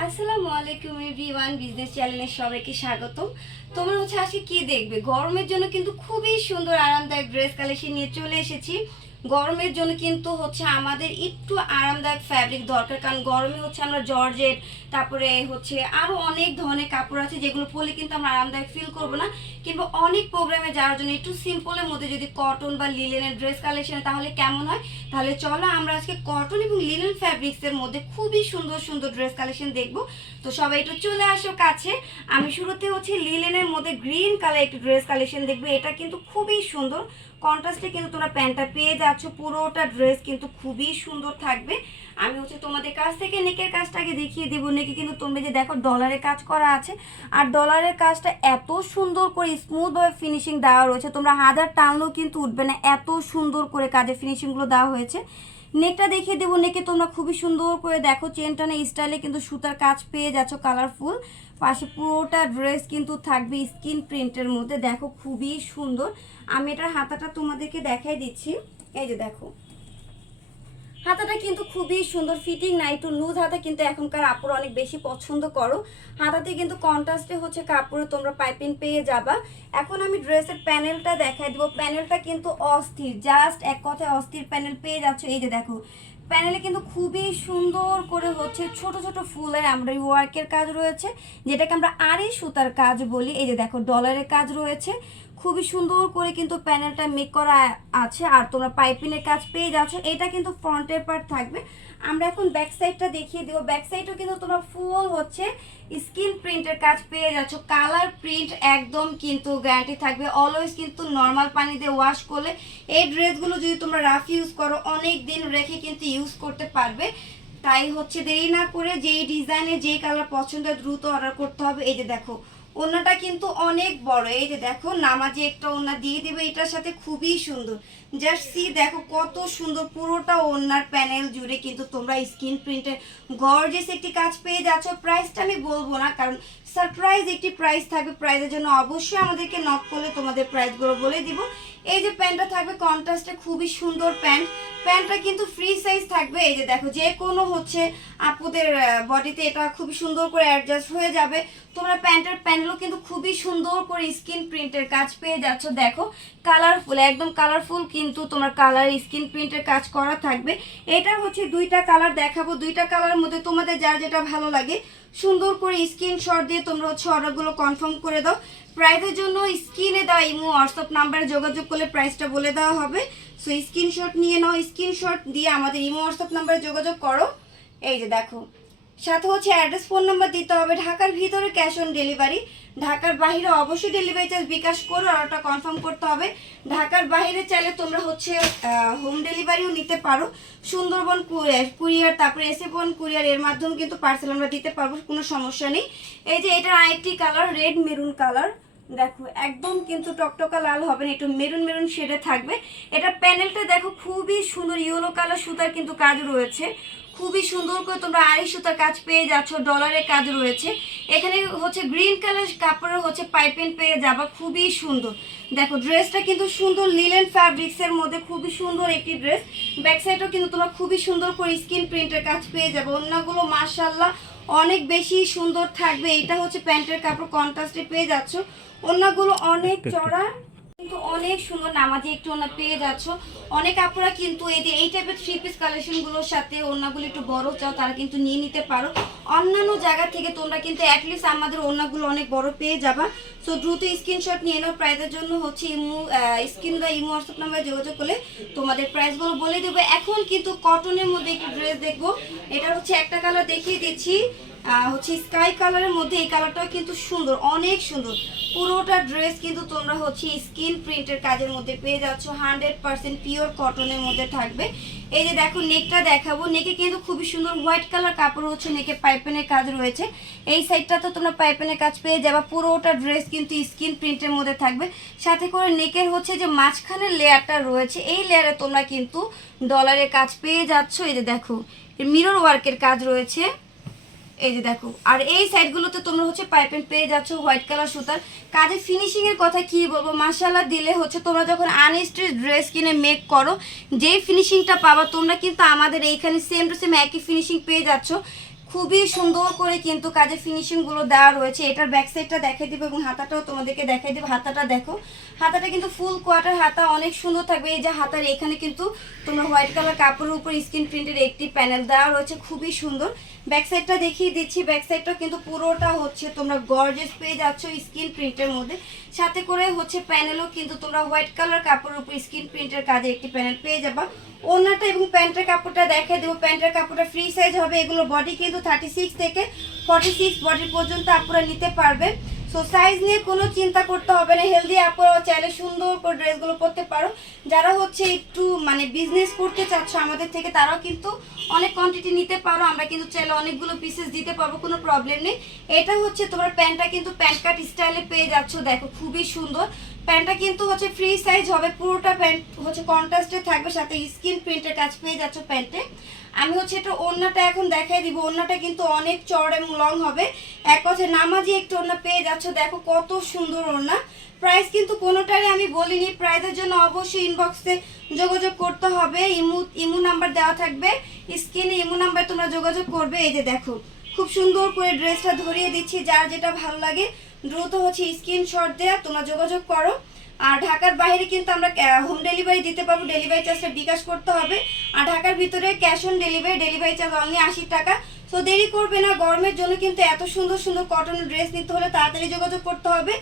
আসসালামু আলাইকুম everyone, business চ্যানেলে সবাইকে স্বাগতম। তোমরা আজকে কি দেখবে? গরমের জন্য কিন্তু খুবই সুন্দর আরামদায়ক ড্রেস কালেকশন নিয়ে চলে এসেছি। গরমের জন্য কিন্তু আমাদের একটু আরামদায়ক ফ্যাব্রিক দরকার, কারণ গরমে আমরা জর্জেট, তারপরে আরও অনেক ধরনের কাপড় আছে যেগুলো পরলে কিন্তু আমরা আরামদায়ক ফিল করবো না। কিংবা অনেক প্রোগ্রামে যাওয়ার জন্য একটু সিম্পলের মধ্যে যদি কটন বা লিলেনের ড্রেস কালেকশন তাহলে কেমন হয়। তাহলে চলো আমরা আজকে কটন এবং লিনেন ফ্যাব্রিক্সের মধ্যে খুবই সুন্দর সুন্দর ড্রেস কালেকশন দেখবো। তো সবাই একটু চলে আসো কাছে। আমি শুরুতে লিলেনের মধ্যে গ্রিন কালার একটু ড্রেস কালেকশন দেখবে। এটা কিন্তু খুবই সুন্দর কন্ট্রাস্টে কিন্তু তোমরা প্যান্টটা পেয়ে যাচ্ছ। পুরোটা ড্রেস কিন্তু খুবই সুন্দর থাকবে। আমি তোমাদের কাছ থেকে নেকের কাজটাকে দেখিয়ে দেবো। নেকে কিন্তু তোমরা যে দেখো ডলারের কাজ করা আছে, আর ডলারের কাজটা এত সুন্দর করে স্মুথভাবে ফিনিশিং দেওয়া রয়েছে, তোমরা হাজার টানলেও কিন্তু উঠবে না, এত সুন্দর করে কাজের ফিনিশিংগুলো দেওয়া হয়েছে। নেকটা দেখিয়ে দেবো। নেকে তোমরা খুবই সুন্দর করে দেখো চেন টানা স্টাইলে কিন্তু সুতার কাজ পেয়ে যাচ্ছ কালারফুল। পাশে পুরোটা ড্রেস কিন্তু থাকবে স্কিন প্রিন্টের মধ্যে, দেখো খুবই সুন্দর। আমি এটার হাতাটা তোমাদেরকে দেখাই দিচ্ছি। এই যে দেখো হাতাটা কিন্তু খুবই সুন্দর ফিটিং, না একটু লুজ হাতা কিন্তু এখনকার আপুরা অনেক বেশি পছন্দ করো। হাতাতে কিন্তু কন্ট্রাস্টে কাপড়ে তোমরা পাইপিং পেয়ে যাবা। এখন আমি ড্রেসের প্যানেলটা দেখাই দেবো। প্যানেলটা কিন্তু অস্থির, জাস্ট এক কথায় অস্থির প্যানেল পেয়ে যাচ্ছ। এই যে দেখো প্যানেলে কিন্তু খুবই সুন্দর করে ছোট ছোট ফুলের এমব্রয়ডারি ওয়ার্কের কাজ রয়েছে, যেটাকে আমরা আড়ি সুতার কাজ বলি। এই যে দেখো ডলারের কাজ রয়েছে, খুবই সুন্দর করে কিন্তু প্যানেলটা মেক করা আছে, আর তোমরা পাইপিংয়ের কাজ পেয়ে যাচ্ছ। এটা কিন্তু ফ্রন্টের পার্ট থাকবে। আমরা এখন ব্যাক সাইডটা দেখিয়ে দেবো। ব্যাক সাইডও কিন্তু তোমরা ফুল স্কিন প্রিন্টের কাজ পেয়ে যাচ্ছ। কালার প্রিন্ট একদম কিন্তু গ্যারান্টি থাকবে। অলওয়েজ কিন্তু নর্মাল পানি দিয়ে ওয়াশ করলে এই ড্রেসগুলো যদি তোমরা রাফ ইউজ করো অনেক দিন রেখে কিন্তু ইউজ করতে পারবে। তাই দেরি না করে যেই ডিজাইনে যেই কালার পছন্দ দ্রুত অর্ডার করতে হবে। এই যে দেখো ওড়নাটা কিন্তু অনেক বড়। এই যে দেখো নামাজে একটা ওড়না দিয়ে দেবে এটার সাথে, খুবই সুন্দর। জাস্ট সি দেখো কত সুন্দর পুরোটা ওড়নার প্যানেল জুড়ে কিন্তু তোমরা স্কিন প্রিন্টের গর্জিয়াস একটি কাজ পেয়ে যাচ্ছ। প্রাইসটা আমি বলবো না, কারণ সারপ্রাইজ একটি প্রাইস থাকবে। প্রাইসের জন্য অবশ্যই আমাদেরকে নক করলে তোমাদের প্রাইসগুলো বলে দিব। এই যে প্যান্টটা থাকবে কন্ট্রাস্টে, খুবই সুন্দর প্যান্ট। প্যান্টটা কিন্তু ফ্রি সাইজ থাকবে। এই যে দেখো যে কোনো আপুদের বডিতে এটা খুবই সুন্দর করে অ্যাডজাস্ট হয়ে যাবে। তোমরা প্যান্টের প্যানেলও কিন্তু খুবই সুন্দর করে স্কিন প্রিন্টের কাজ পেয়ে যাচ্ছ। দেখো কালারফুল, একদম কালারফুল কিন্তু তোমার কালার স্কিন প্রিন্টের কাজ করা থাকবে। এটার দুইটা কালার দেখাবো। দুইটা কালারের মধ্যে তোমাদের যার যেটা ভালো লাগে সুন্দর করে স্ক্রিনশট দিয়ে তোমরা অর্ডারগুলো কনফার্ম করে দাও। প্রাইসের জন্য স্ক্রিনে দেওয়া ইমো হোয়াটসঅ্যাপ নাম্বারে যোগাযোগ করলে প্রাইসটা বলে দেওয়া হবে। সো স্ক্রিনশট নিয়ে নাও, স্ক্রিনশট দিয়ে আমাদের ইমো হোয়াটসঅ্যাপ নাম্বারে যোগাযোগ করো। এই যে দেখো সাথে অ্যাড্রেস ফোন নাম্বার দিতে হবে। ঢাকার ভিতরে ক্যাশ অন ডেলিভারি, ঢাকার বাইরে অবশ্যই ডেলিভারি চার্জ বিকাশ করে অর্ডারটা কনফার্ম করতে হবে। ঢাকার বাইরে চাইলে তোমরা হোম ডেলিভারিও নিতে পারো। সুন্দরবন কুরিয়ার, তারপরে এসএফোন কুরিয়ার এর মাধ্যমে কিন্তু পার্সেল আমরা দিতে পারবো, কোনো সমস্যা নেই। এই যে এটার আরেকটি কালার রেড মেরুন কালার, দেখো একদম কিন্তু টকটকা লাল হবে না, একটু মেরুন মেরুন শেডে থাকবে। এটা প্যানেলটা দেখো খুবই সুন্দর, ইয়েলো কালার সুতার কিন্তু কাজ রয়েছে। খুবই সুন্দর করে তোমরা আড়ি সুতার কাজ পেয়ে যাচ্ছ, ডলারের কাজ রয়েছে। এখানে গ্রিন কালার কাপড়ের পাইপিং পেয়ে যাবা, খুবই সুন্দর। দেখো ড্রেসটা কিন্তু সুন্দর লিলেন ফ্যাব্রিক্সের মধ্যে, খুবই সুন্দর একটি ড্রেস। ব্যাক সাইডও কিন্তু তোমরা খুবই সুন্দর করে স্কিন প্রিন্টের কাজ পেয়ে যাবে। অন্যগুলো মাশাআল্লাহ অনেক বেশি সুন্দর থাকবে। এটা প্যান্টের কাপড় কন্ট্রাস্টে পেয়ে যাচ্ছ। অন্যগুলো অনেক চড়া কিন্তু অনেক সুন্দর নামাজি একটু ওনা পেয়ে যাচ্ছ। অনেক আপুরা কিন্তু এই টাইপের থ্রি পিস কালেকশনগুলোর সাথে ওনাগুলো একটু বড় চাও, তারা কিন্তু নিয়ে নিতে পারো। অন্যান্য জায়গা থেকে তোমরা কিন্তু অ্যাটলিস্ট আমাদের ওনাগুলো অনেক বড় পেয়ে যাবা। সো দ্রুত স্ক্রিনশট নিয়ে নাও। প্রাইসের জন্য স্ক্রিন বা ইমো হোয়াটসঅ্যাপ নাম্বারে যোগাযোগ করলে তোমাদের প্রাইসগুলো বলে দেবো। এখন কিন্তু কটনের মধ্যে একটি ড্রেস দেখবো। এটার একটা কালার দেখিয়ে দিচ্ছি, স্কাই কালারের মধ্যে। এই কালারটাও কিন্তু সুন্দর, অনেক সুন্দর। পুরোটা ড্রেস কিন্তু তোমরা স্কিন প্রিন্টের কাজের মধ্যে পেয়ে যাচ্ছ। 100% পিওর কটনের মধ্যে থাকবে। এই যে দেখো নেকটা দেখাবো। নেকে কিন্তু খুবই সুন্দর হোয়াইট কালার কাপড় নেকে পাইপিনের কাজ রয়েছে। এই সাইডটাতে তোমরা পাইপিনের কাজ পেয়ে যাবা। পুরোটা ড্রেস কিন্তু স্কিন প্রিন্টের মধ্যে থাকবে। সাথে করে নেকের যে মাঝখানের লেয়ারটা রয়েছে, এই লেয়ারে তোমরা কিন্তু ডলারের কাজ পেয়ে যাচ্ছ। এই যে দেখো মিরর ওয়ার্কের কাজ রয়েছে। এই যে দেখো আর এই সাইডগুলোতে তোমরা পাইপিং পেয়ে যাচ্ছ হোয়াইট কালার সুতার। কাজের ফিনিশিং এর কথা কি বলবো, মাশাআল্লাহ দিলে তোমরা যখন আনস্টিচ ড্রেস কিনে মেক করো যেই ফিনিশিংটা পাবা তোমরা কিন্তু আমাদের এইখানে সেম টু সেম একই ফিনিশিং পেয়ে যাচ্ছ। খুবই সুন্দর করে কিন্তু কাজের ফিনিশিংগুলো দেওয়া রয়েছে। এটার ব্যাক সাইডটা দেখাই দেবো এবং হাতাটাও তোমাদেরকে দেখাই দেবো। হাতাটা দেখো, হাতাটা কিন্তু ফুল কোয়ার্টার হাতা, অনেক সুন্দর থাকবে। এই যে হাতার এখানে কিন্তু তোমরা হোয়াইট কালার কাপড়ের উপর স্ক্রিন প্রিন্টের একটি প্যানেল দেওয়া রয়েছে, খুবই সুন্দর। ব্যাক সাইডটা দেখিয়ে দিচ্ছি, ব্যাক সাইডটা কিন্তু পুরোটা হচ্ছে তোমরা গর্জিয়াস পেয়ে যাচ্ছ স্ক্রিন প্রিন্টের মধ্যে। সাথে করে হচ্ছে প্যানেলও কিন্তু তোমরা হোয়াইট কালার কাপড়ের উপর স্ক্রিন প্রিন্টের কাজে একটি প্যানেল পেয়ে যাবা। ওড়নাটা এবং প্যান্টের কাপড়টা দেখাই দেবো। প্যান্টের কাপড়টা ফ্রি সাইজ হবে, এগুলো বডি কিন্তু 36 থেকে 46 বডি পর্যন্ত আপনারা নিতে পারবেন। সো সাইজ নিয়ে কোনো চিন্তা করতে হবে না, হেলদি আপনারা চাইলে সুন্দর করে ড্রেসগুলো পরতে পারো। যারা হচ্ছে একটু মানে বিজনেস করতে চাচ্ছ আমাদের থেকে, তারাও কিন্তু অনেক কোয়ান্টিটি নিতে পারো, আমরা কিন্তু চাইলে অনেকগুলো পিসেস দিতে পারবো, কোনো প্রবলেম নেই। এটা হচ্ছে তোমার প্যান্টটা কিন্তু প্যান্ট কাট স্টাইলে পেয়ে যাচ্ছ, দেখো খুবই সুন্দর। প্যান্টটা কিন্তু হচ্ছে ফ্রি সাইজ হবে, পুরোটা প্যান্ট হচ্ছে কন্ট্রাস্টে থাকবে, সাথে স্কিন প্রিন্টের কাজ পেয়ে যাচ্ছ প্যান্টে। আমি হচ্ছে এটা ওড়নাটা এখন দেখাই দিব। ওড়নাটা কিন্তু অনেক চড় এবং লং হবে, এক কথায় নামাজি একটু ওড়না পেয়ে যাচ্ছ, দেখো কত সুন্দর ওড়না। প্রাইস কিন্তু কোনোটারই আমি বলিনি, প্রাইসের জন্য অবশ্যই ইনবক্সে যোগাযোগ করতে হবে। ইমু নাম্বার দেওয়া থাকবে স্ক্রিনে, ইমু নাম্বার তোমরা যোগাযোগ করবে। এই যে দেখো খুব সুন্দর করে ড্রেসটা ধরিয়ে দিচ্ছি, যার যেটা ভালো লাগে দ্রুত হচ্ছে স্ক্রিনশট দেওয়া তোমরা যোগাযোগ করো। আর ঢাকার বাইরে কিন্তু আমরা হোম ডেলিভারি দিতে পারবো, ডেলিভারি চার্জটা বিকাশ করতে হবে। আর ঢাকার ভিতরে cash on delivery, delivery charge only 80 টাকা। সো দেরি করবে না, গরমের জন্য কিন্তু এত সুন্দর সুন্দর কটনের ড্রেস নিতে হলে তাড়াতাড়ি যোগাযোগ করতে হবে।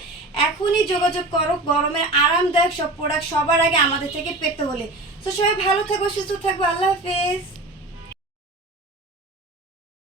এখনই যোগাযোগ করো, গরমের আরামদায়ক সব প্রোডাক্ট সবার আগে আমাদের থেকে পেতে হলে। তো সবাই ভালো থাকবো, সুস্থ থাকবো, আল্লাহ হাফেজ।